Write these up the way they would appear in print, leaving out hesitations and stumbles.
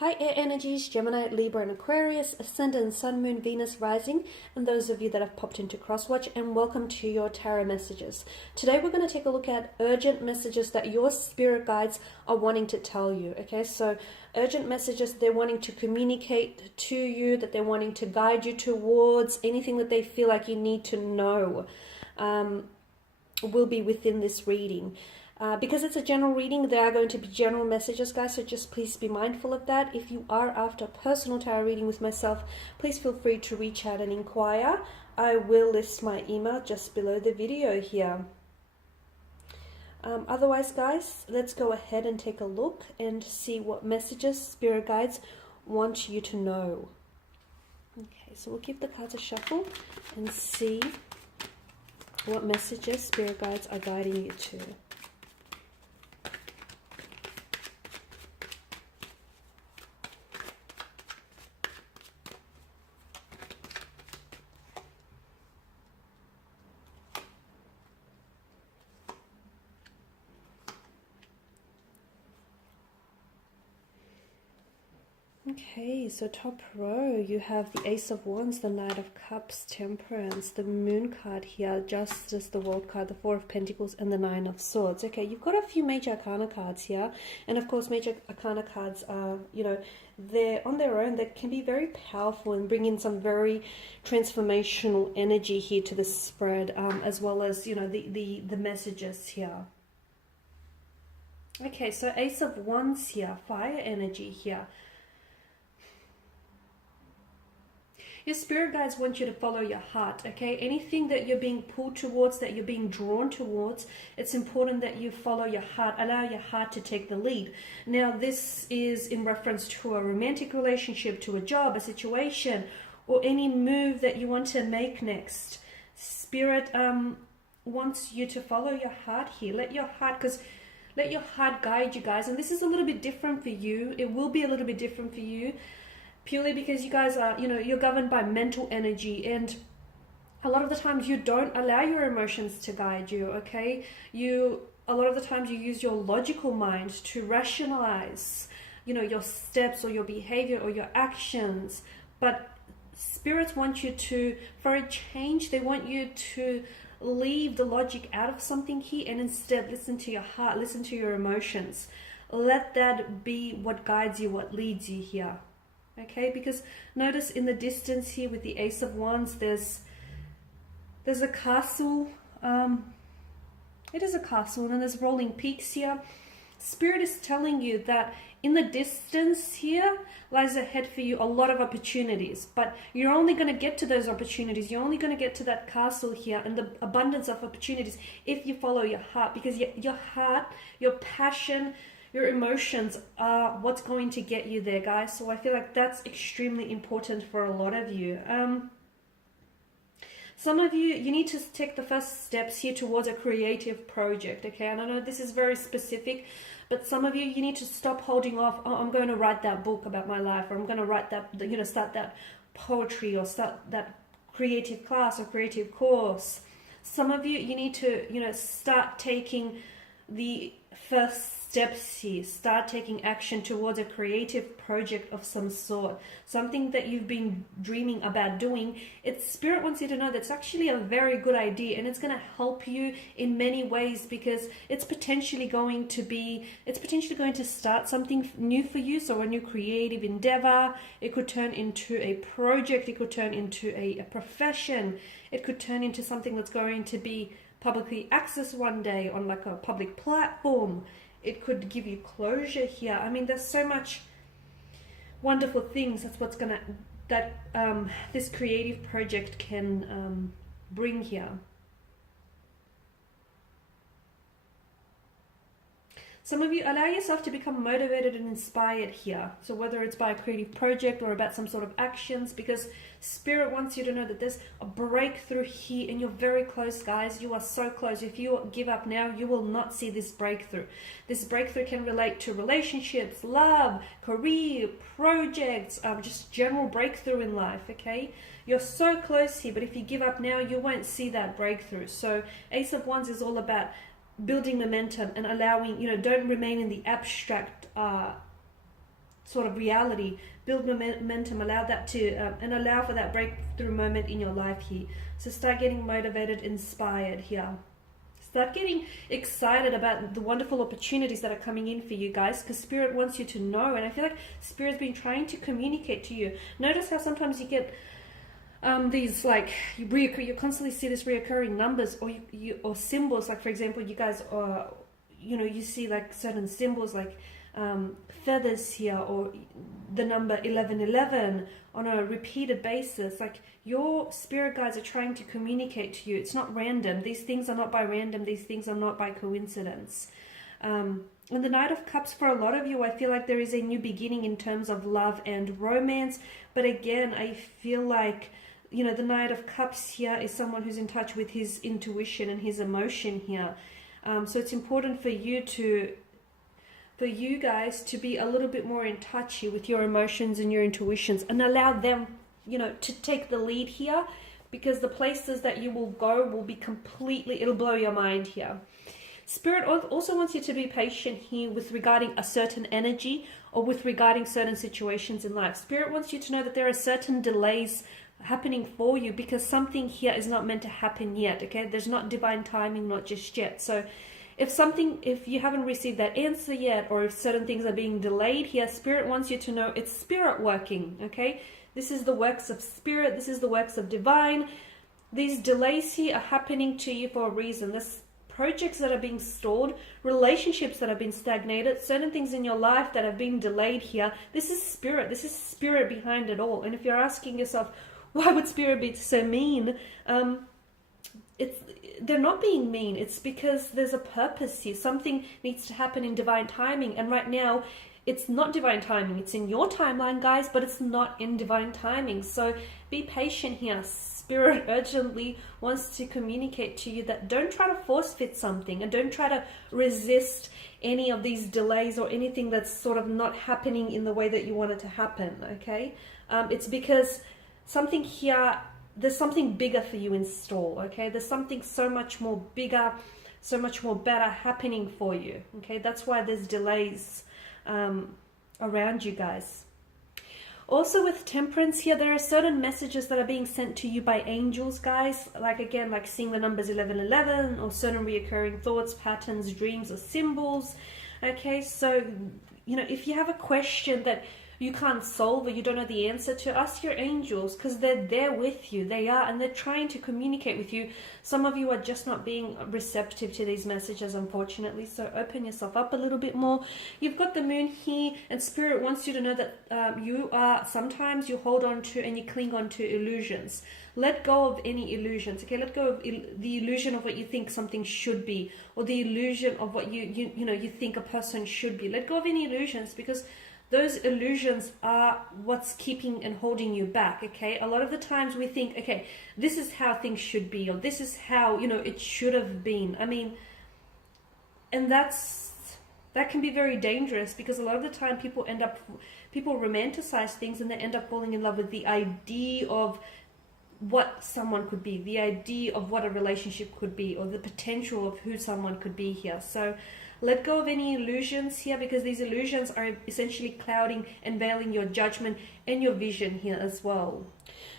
Hi Air Energies, Gemini, Libra and Aquarius, Ascendant, Sun, Moon, Venus, Rising, and those of you that have popped into Crosswatch, and welcome to your tarot messages. Today we're going to take a look at urgent messages that your spirit guides are wanting to tell you, okay? So urgent messages they're wanting to communicate to you, that they're wanting to guide you towards, anything that they feel like you need to know will be within this reading. Because it's a general reading, there are going to be general messages, guys, so just please be mindful of that. If you are after a personal tarot reading with myself, please feel free to reach out and inquire. I will list my email just below the video here. Otherwise, guys, let's go ahead and take a look and see what messages spirit guides want you to know. Okay, so we'll give the cards a shuffle and see what messages spirit guides are guiding you to. Okay, so top row, you have the Ace of Wands, the Knight of Cups, Temperance, the Moon card here, Justice, the World card, the Four of Pentacles, and the Nine of Swords. Okay, you've got a few Major Arcana cards here, and of course Major Arcana cards are, they're on their own, they can be very powerful and bring in some very transformational energy here to the spread, as well as, the messages here. Okay, so Ace of Wands here, fire energy here. Your spirit guides want you to follow your heart, okay? Anything that you're being pulled towards, that you're being drawn towards, it's important that you follow your heart, allow your heart to take the lead. Now, this is in reference to a romantic relationship, to a job, a situation, or any move that you want to make next. Spirit wants you to follow your heart here. Let your heart guide you, guys. And this is a little bit different for you. It will be a little bit different for you. Purely because you guys are, you're governed by mental energy, and a lot of the times you don't allow your emotions to guide you, okay? A lot of the times you use your logical mind to rationalize, your steps or your behavior or your actions. But spirits want you to, for a change, they want you to leave the logic out of something here and instead listen to your heart, listen to your emotions. Let that be what guides you, what leads you here. Okay, because notice in the distance here with the Ace of Wands, there's a castle. It is a castle, and there's rolling peaks here. Spirit is telling you that in the distance here lies ahead for you a lot of opportunities, but you're only going to get to those opportunities. You're only going to get to that castle here and the abundance of opportunities if you follow your heart, because your heart, your passion, your emotions are what's going to get you there, guys. So I feel like that's extremely important for a lot of you. Some of you need to take the first steps here towards a creative project, okay? And I know this is very specific, but some of you need to stop holding off. Oh, I'm going to write that book about my life, or I'm going to write that, start that poetry, or start that creative class or creative course. Some of you need to, start taking the first steps here. Start taking action towards a creative project of some sort, something that you've been dreaming about doing. Spirit wants you to know that's actually a very good idea, and it's going to help you in many ways, because it's potentially going to start something new for you. So a new creative endeavor, it could turn into a project, it could turn into a profession, it could turn into something that's going to be publicly accessed one day on like a public platform. It could give you closure here. I mean, there's so much wonderful things. That's what's this creative project can bring here. Some of you allow yourself to become motivated and inspired here. So whether it's by a creative project or about some sort of actions, because Spirit wants you to know that there's a breakthrough here, and you're very close, guys. You are so close. If you give up now, you will not see this breakthrough. This breakthrough can relate to relationships, love, career, projects, just general breakthrough in life, okay? You're so close here, but if you give up now, you won't see that breakthrough. So Ace of Wands is all about building momentum and allowing, don't remain in the abstract sort of reality. Build momentum, allow that to, and allow for that breakthrough moment in your life here. So start getting motivated, inspired here. Start getting excited about the wonderful opportunities that are coming in for you guys, because Spirit wants you to know, and I feel like Spirit's been trying to communicate to you. Notice how sometimes you get these like you constantly see this reoccurring numbers or symbols. Like for example, you guys are, you see like certain symbols like feathers here, or the number 1111 on a repeated basis. Like your spirit guides are trying to communicate to you. It's not random. These things are not by random. These things are not by coincidence. And the Knight of Cups, for a lot of you, I feel like there is a new beginning in terms of love and romance. But again, I feel like, the Knight of Cups here is someone who's in touch with his intuition and his emotion here. So it's important for you guys to be a little bit more in touch here with your emotions and your intuitions, and allow them, to take the lead here, because the places that you will go will be it'll blow your mind here. Spirit also wants you to be patient here with regarding a certain energy or with regarding certain situations in life. Spirit wants you to know that there are certain delays happening for you, because something here is not meant to happen yet. Okay, there's not divine timing, not just yet. So if you haven't received that answer yet, or if certain things are being delayed here, Spirit wants you to know it's Spirit working. Okay, this is the works of Spirit. This is the works of divine. These delays here are happening to you for a reason. This projects that are being stalled, relationships that have been stagnated, certain things in your life that have been delayed here. This is Spirit. This is Spirit behind it all. And if you're asking yourself, why would Spirit be so mean? They're not being mean. It's because there's a purpose here. Something needs to happen in divine timing. And right now, it's not divine timing. It's in your timeline, guys, but it's not in divine timing. So be patient here. Spirit urgently wants to communicate to you that don't try to force fit something, and don't try to resist any of these delays or anything that's sort of not happening in the way that you want it to happen, okay? It's because something here, there's something bigger for you in store, okay? There's something so much more bigger, so much more better happening for you, okay? That's why there's delays around you guys. Also with Temperance here, there are certain messages that are being sent to you by angels, guys. Like again, like seeing the numbers 1111, or certain reoccurring thoughts, patterns, dreams, or symbols. Okay, so, if you have a question that you can't solve or you don't know the answer to, ask your angels, because they're there with you. They are, and they're trying to communicate with you. Some of you are just not being receptive to these messages, unfortunately, so open yourself up a little bit more. You've got the Moon here, and Spirit wants you to know that sometimes you hold on to and you cling on to illusions. Let go of any illusions, okay? Let go of the illusion of what you think something should be, or the illusion of what you think a person should be. Let go of any illusions, because those illusions are what's keeping and holding you back, okay? A lot of the times we think, okay, this is how things should be, or this is how, it should have been. I mean, and that can be very dangerous, because a lot of the time people romanticize things, and they end up falling in love with the idea of what someone could be, the idea of what a relationship could be, or the potential of who someone could be here. So let go of any illusions here, because these illusions are essentially clouding and veiling your judgment and your vision here as well.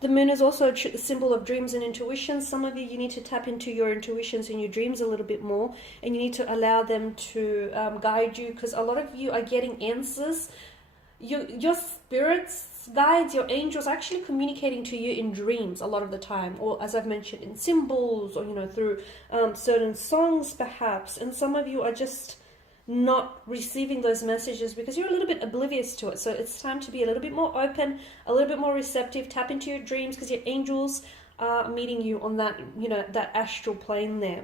The Moon is also a symbol of dreams and intuition. Some of you need to tap into your intuitions and your dreams a little bit more, and you need to allow them to guide you, because a lot of you are getting answers. Your spirits, guides, your angels are actually communicating to you in dreams a lot of the time, or as I've mentioned, in symbols, or through certain songs perhaps. And some of you are just not receiving those messages because you're a little bit oblivious to it. So it's time to be a little bit more open, a little bit more receptive. Tap into your dreams, because your angels are meeting you on that, that astral plane there.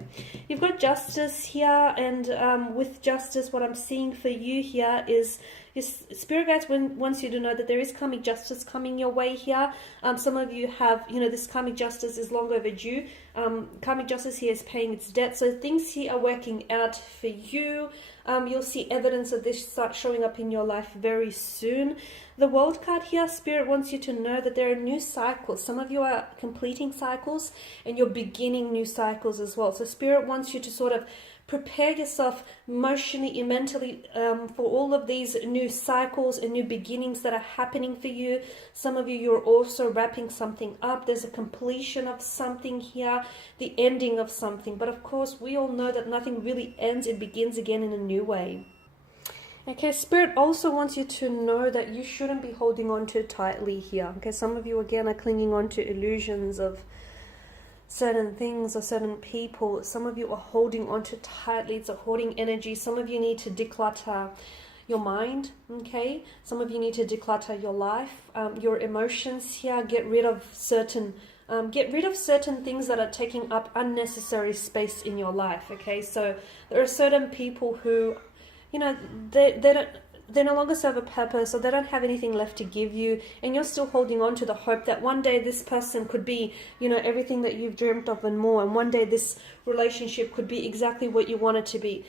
You've got Justice here, and with Justice, what I'm seeing for you here is Spirit guides wants you to know that there is karmic justice coming your way here. Some of you have, this karmic justice is long overdue. Karmic justice here is paying its debt. So things here are working out for you. You'll see evidence of this start showing up in your life very soon. The World card here, Spirit wants you to know that there are new cycles. Some of you are completing cycles, and you're beginning new cycles as well. So Spirit wants you to sort of prepare yourself emotionally and mentally for all of these new cycles and new beginnings that are happening for you. Some of you, you're also wrapping something up. There's a completion of something here, the ending of something. But of course, we all know that nothing really ends. It begins again in a new way. Okay, Spirit also wants you to know that you shouldn't be holding on too tightly here. Okay, some of you, again, are clinging on to illusions of certain things or certain people. Some of you are holding on to tightly. It's a hoarding energy. Some of you need to declutter your mind, okay? Some of you need to declutter your life, your emotions here. Get rid of certain things that are taking up unnecessary space in your life, okay? So there are certain people who, you know, they no longer serve a purpose, or they don't have anything left to give you, and you're still holding on to the hope that one day this person could be, you know, everything that you've dreamt of and more, and one day this relationship could be exactly what you want it to be.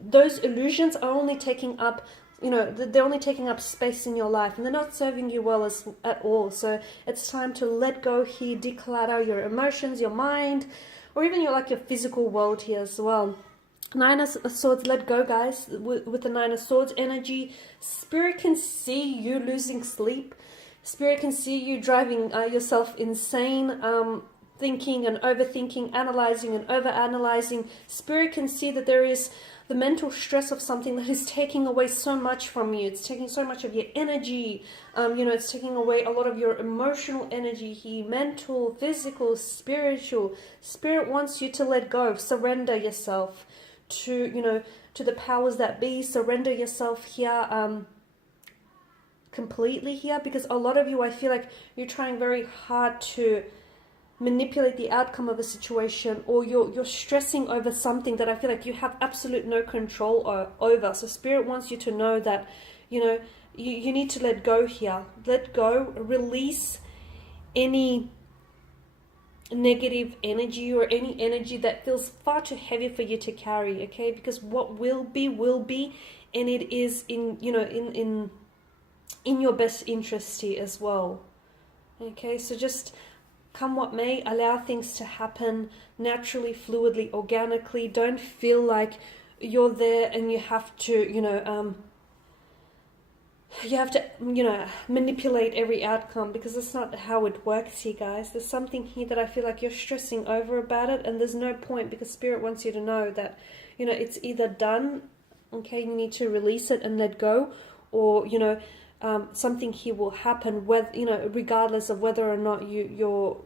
Those illusions are only taking up, you know, they're only taking up space in your life, and they're not serving you well at all. So it's time to let go here, declutter your emotions, your mind, or even your physical world here as well. Nine of Swords, let go, guys. With the Nine of Swords energy, Spirit can see you losing sleep. Spirit can see you driving yourself insane, thinking and overthinking, analyzing and overanalyzing. Spirit can see that there is the mental stress of something that is taking away so much from you. It's taking so much of your energy. You know, it's taking away a lot of your emotional energy here, mental, physical, spiritual. Spirit wants you to let go, surrender yourself to, you know, to the powers that be. Surrender yourself here completely here, because a lot of you, I feel like you're trying very hard to manipulate the outcome of a situation, or you're stressing over something that I feel like you have absolute no control over. So Spirit wants you to know that, you know, you need to let go here. Let go, release any negative energy or any energy that feels far too heavy for you to carry, okay? Because what will be, and it is in, you know, in your best interest here as well. Okay, so just come what may, allow things to happen naturally, fluidly, organically. Don't feel like you're there and you have to, you know, manipulate every outcome, because that's not how it works here, guys. There's something here that I feel like you're stressing over about it, and there's no point, because Spirit wants you to know that, you know, it's either done, okay, you need to release it and let go, or, you know, something here will happen, whether, you know, regardless of whether or not you're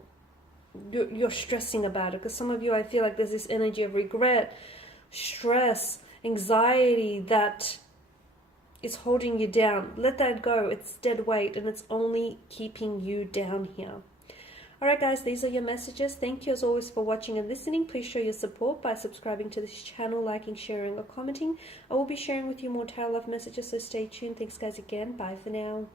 stressing about it. Because some of you, I feel like there's this energy of regret, stress, anxiety that is holding you down. Let that go. It's dead weight, and it's only keeping you down here. Alright guys, these are your messages. Thank you as always for watching and listening. Please show your support by subscribing to this channel, liking, sharing or commenting. I will be sharing with you more tarot love messages, so stay tuned. Thanks guys again. Bye for now.